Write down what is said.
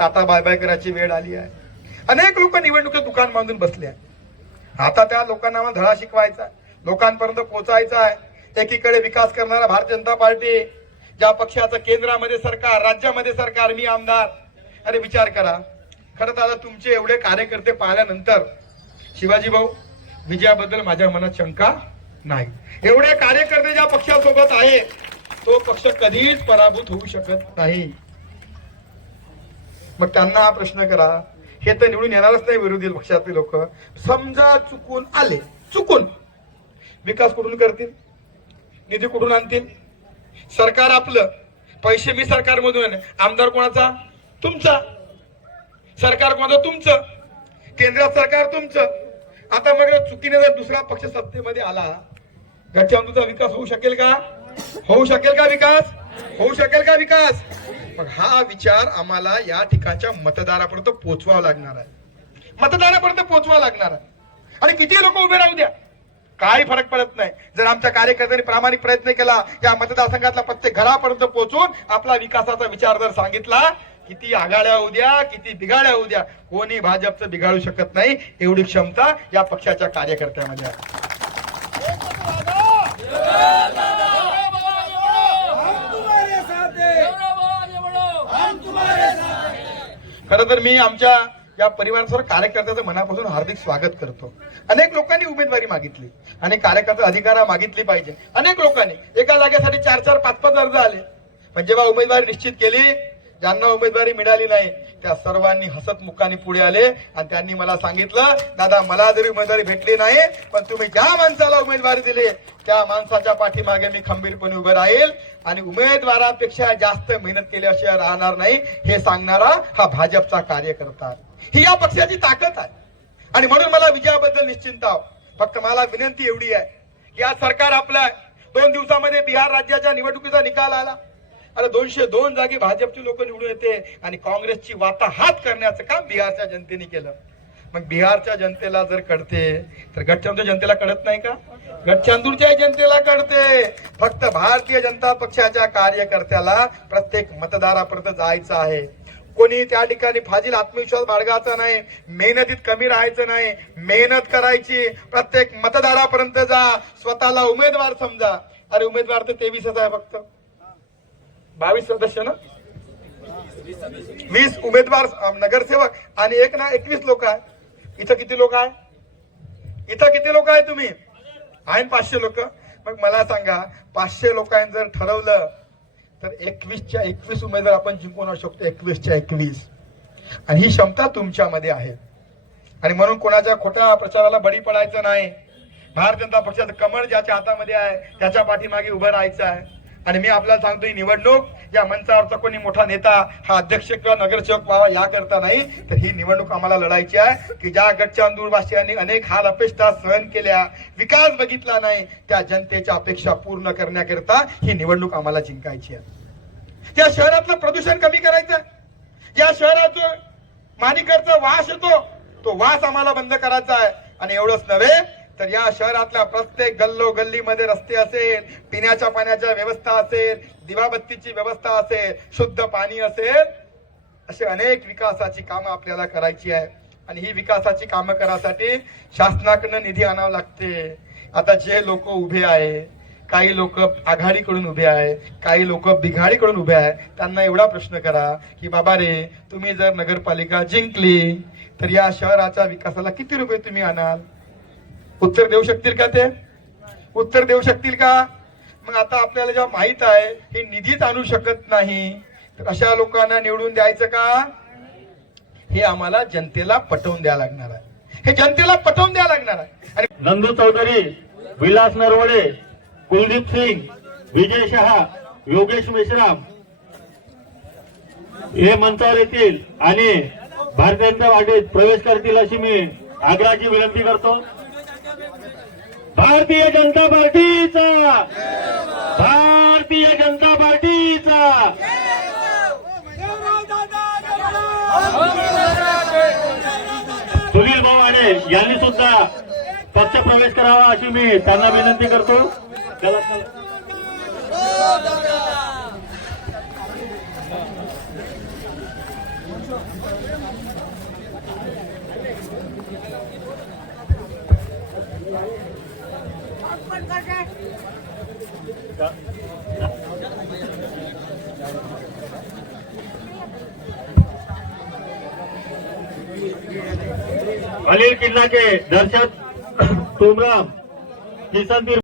आता bye bye करायची वेळ आली आहे. अनेक लोक निवडणुकीत दुकान बांधून बसले आहे आता त्या लोकांना धडा शिकवायचा लोकांपर्यंत पोचायचा आहे. एकीकडे विकास करणारा भारतीय जनता पार्टी ज्या पक्षाचं केंद्रामध्ये सरकार राज्यामध्ये सरकार मी आमदार. अरे विचार करा. खरं दादा आता तुमचे एवढे कार्यकर्ते पाहिल्यानंतर शिवाजी भाऊ विजयाबद्दल माझ्या मनात शंका नाही. एवढे कार्यकर्ते ज्या पक्षासोबत आहे तो पक्ष कधीच पराभूत होऊ शकत नाही. मग त्यांना हा प्रश्न करा. हे तर निवडून येणारच नाही विरोधी पक्षातले लोक. समजा चुकून आले चुकून विकास कुठून करतील? निधी कुठून आणतील? सरकार आपलं पैसे मी सरकारमधून आमदार कोणाचा? तुमचा. सरकार कोणाचं? तुमचं. केंद्रात सरकार तुमचं. आता मग चुकीने जर दुसरा पक्ष सत्तेमध्ये आला गच्चांतूचा विकास होऊ शकेल का? होऊ शकेल का विकास? होऊ शकेल का विकास? मग हा विचार आम्हाला या ठिकाणच्या मतदारापर्यंत पोचवावा लागणार आहे. मतदारापर्यंत पोचवा लागणार आहे. आणि किती लोक उभे राहू द्या. काही फरक पडत नाही. जर आमच्या कार्यकर्त्यांनी प्रामाणिक प्रयत्न केला या मतदारसंघातला प्रत्येक घरापर्यंत पोहोचून आपला विकासाचा विचार जर सांगितला किती आघाड्या होऊ द्या किती बिघाड्या होऊ द्या कोणी भाजपचं बिघाडू शकत नाही एवढी क्षमता या पक्षाच्या कार्यकर्त्यामध्ये आहे. खरं तर मी आमच्या या परिवारासह कार्यकर्त्याचं मनापासून हार्दिक स्वागत करतो. अनेक लोकांनी उमेदवारी मागितली. आणि कार्यकर्ता अधिकार मागितली पाहिजे. अनेक लोकांनी एका जागेसाठी चार चार पाच पाच अर्ज आले. पण जेव्हा उमेदवारी निश्चित केली ज्यांना उमेदवारी मिळाली नाही त्या सर्वांनी हसत मुखाने पुढे आले आणि त्यांनी मला सांगितलं दादा मला जरी उमेदवारी भेटली नाही पण तुम्ही ज्या माणसाला उमेदवारी दिली त्या माणसाच्या पाठीमागे मी खंबीरपणे उभे राहील आणि उमेदवारापेक्षा जास्त मेहनत केल्याशिवाय राहणार नाही हे सांगणारा हा भाजपचा कार्यकर्ता ही या पक्षाची ताकद आहे. आणि म्हणून मला विजयाबद्दल निश्चिंत आहो. फक्त मला विनंती एवढी आहे की आज सरकार आपलं दोन दिवसामध्ये बिहार राज्याच्या निवडणुकीचा निकाल आला. अरे दोनशे दोन जागी भाजपची लोक निवडून येते आणि काँग्रेसची वाताहात करण्याचं काम बिहारच्या जनतेने केलं. मग बिहारच्या जनतेला जर कळते तर गडचांदूर जनतेला कळत नाही का? गटचंदूरच्या जनतेला कळते. फक्त भारतीय जनता पक्षाच्या कार्यकर्त्याला प्रत्येक मतदारापर्यंत जायचं आहे. कोणी त्या ठिकाणी फाजील आत्मविश्वास बाळगायचा नाही मेहनतीत कमी राहायचं नाही मेहनत करायची. प्रत्येक मतदारापर्यंत जा स्वतःला उमेदवार समजा. अरे उमेदवार तर तेवीसच आहे फक्त. बावीस सदस्य ना? वीस उमेदवार नगरसेवक आणि एक ना एकवीस लोक आहे. इथं किती लोक आहे? इथं किती लोक आहे तुम्ही? आहे पाचशे लोक. मग मला सांगा पाचशे लोकांनी जर ठरवलं तर एकवीसच्या एकवीस उमेदवार आपण जिंकून आणू शकतो एकवीसच्या एकवीस. आणि ही क्षमता तुमच्यामध्ये आहे. आणि म्हणून कोणाच्या खोट्या प्रचाराला बळी पडायचं नाही. भारतीय जनता पक्षाचं कमळ ज्याच्या हातामध्ये आहे त्याच्या पाठीमागे उभं राहायचं आहे. आणि मी आपल्याला सांगतो ही निवडणूक या मंचावरचा कोणी मोठा नेता हा अध्यक्ष किंवा नगरसेवक व्हावा या करता नाही. तर ही निवडणूक आम्हाला लढायची आहे की ज्या गटच्या दूरवासियांनी अनेक हाल अपेक्षा सहन केल्या विकास बघितला नाही त्या जनतेच्या अपेक्षा पूर्ण करण्याकरता ही निवडणूक आम्हाला जिंकायची आहे. या शहरातलं प्रदूषण कमी करायचं या शहराचं मानिकडचा वास येतो तो वास आम्हाला बंद करायचा आहे. आणि एवढंच नव्हे तर या शहरातल्या प्रत्येक गल्लो गल्लीमध्ये रस्ते असेल पिण्याच्या पाण्याच्या व्यवस्था असेल दिवाबत्तीची व्यवस्था असेल शुद्ध पाणी असेल असे अनेक विकासाची कामं आपल्याला करायची आहे. आणि ही विकासाची कामं करासाठी शासनाकडनं निधी आणावं लागते. आता जे लोक उभे आहे काही लोक आघाडीकडून उभे आहे काही लोक बिघाडीकडून उभे आहे त्यांना एवढा प्रश्न करा की बाबा रे तुम्ही जर नगरपालिका जिंकली तर या शहराच्या विकासाला किती रुपये तुम्ही आणाल? उत्तर देऊ शकतील का ते? उत्तर देऊ शकतील का? मग आता आपल्याला जेव्हा माहीत आहे हे निधीच आणू शकत नाही तर अशा लोकांना निवडून द्यायचं का? हे आम्हाला जनतेला पटवून द्या लागणार आहे. हे जनतेला पटवून द्या लागणार आहे. आणि नंदू चौधरी विलास नरवडे कुलदीप सिंग विजय शहा योगेश मेश्राम हे मंचावर येतील आणि भारतीय जनता पार्टीत प्रवेश करतील अशी मी आग्रहाची विनंती करतो. भारतीय जनता पार्टीचा. भारतीय जनता पार्टीचा. सुनील भावाडे यांनी सुद्धा पक्ष प्रवेश करावा अशी मी त्यांना विनंती करतो. चला चला. अनिल किल्ला के दर्शक तुमराम किसन